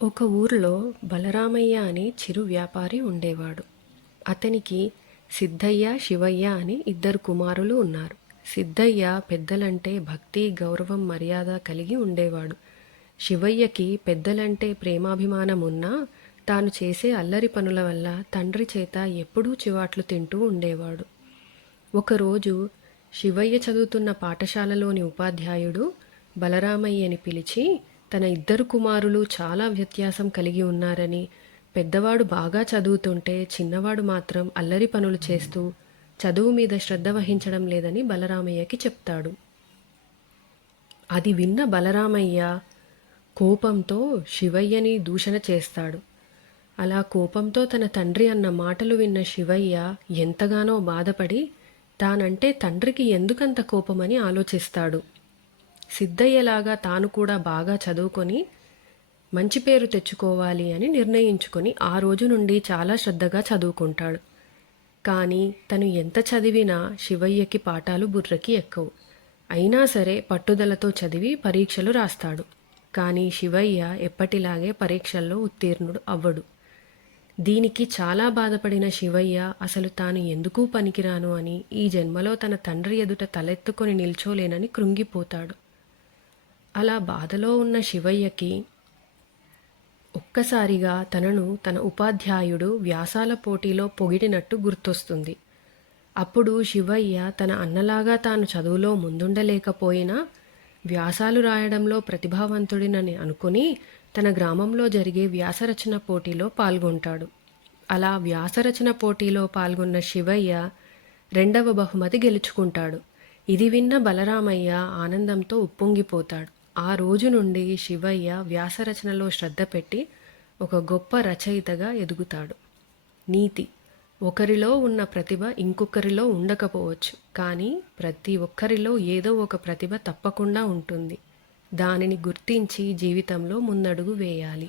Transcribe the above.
ఒక ఊరిలో బలరామయ్య అనే చిరు వ్యాపారి ఉండేవాడు. అతనికి సిద్ధయ్య, శివయ్య అని ఇద్దరు కుమారులు ఉన్నారు. సిద్ధయ్య పెద్దలంటే భక్తి, గౌరవం, మర్యాద కలిగి ఉండేవాడు. శివయ్యకి పెద్దలంటే ప్రేమాభిమానం ఉన్నా తాను చేసే అల్లరి పనుల వల్ల తండ్రి చేత ఎప్పుడూ చివాట్లు తింటూ ఉండేవాడు. ఒకరోజు శివయ్య చదువుతున్న పాఠశాలలోని ఉపాధ్యాయుడు బలరామయ్యని పిలిచి తన ఇద్దరు కుమారులు చాలా వ్యత్యాసం కలిగి ఉన్నారని, పెద్దవాడు బాగా చదువుతుంటే చిన్నవాడు మాత్రం అల్లరి పనులు చేస్తూ చదువు మీద శ్రద్ధ వహించడం లేదని బలరామయ్యకి చెప్తాడు. అది విన్న బలరామయ్య కోపంతో శివయ్యని దూషణ చేస్తాడు. అలా కోపంతో తన తండ్రి అన్న మాటలు విన్న శివయ్య ఎంతగానో బాధపడి తానంటే తండ్రికి ఎందుకంత కోపమని ఆలోచిస్తాడు. సిద్ధయ్యలాగా తాను కూడా బాగా చదువుకొని మంచి పేరు తెచ్చుకోవాలి అని నిర్ణయించుకొని ఆ రోజు నుండి చాలా శ్రద్ధగా చదువుకుంటాడు. కానీ తను ఎంత చదివినా శివయ్యకి పాఠాలు బుర్రకి ఎక్కవు. అయినా సరే పట్టుదలతో చదివి పరీక్షలు రాస్తాడు. కానీ శివయ్య ఎప్పటిలాగే పరీక్షల్లో ఉత్తీర్ణుడు అవ్వడు. దీనికి చాలా బాధపడిన శివయ్య అసలు తాను ఎందుకు పనికిరాను అని, ఈ జన్మలో తన తండ్రి ఎదుట తలెత్తుకొని నిల్చోలేనని కృంగిపోతాడు. అలా బాధలో ఉన్న శివయ్యకి ఒక్కసారిగా తనను తన ఉపాధ్యాయుడు వ్యాసాల పోటీలో పొగిడినట్టు గుర్తొస్తుంది. అప్పుడు శివయ్య తన అన్నలాగా తాను చదువులో ముందుండలేకపోయినా వ్యాసాలు రాయడంలో ప్రతిభావంతుడినని అనుకుని తన గ్రామంలో జరిగే వ్యాసరచన పోటీలో పాల్గొంటాడు. అలా వ్యాసరచన పోటీలో పాల్గొన్న శివయ్య 2వ బహుమతి గెలుచుకుంటాడు. ఇది విన్న బలరామయ్య ఆనందంతో ఉప్పొంగిపోతాడు. ఆ రోజు నుండి శివయ్య వ్యాసరచనలో శ్రద్ధ పెట్టి ఒక గొప్ప రచయితగా ఎదుగుతాడు. నీతి: ఒకరిలో ఉన్న ప్రతిభ ఇంకొకరిలో ఉండకపోవచ్చు, కానీ ప్రతి ఒక్కరిలో ఏదో ఒక ప్రతిభ తప్పకుండా ఉంటుంది. దానిని గుర్తించి జీవితంలో ముందడుగు వేయాలి.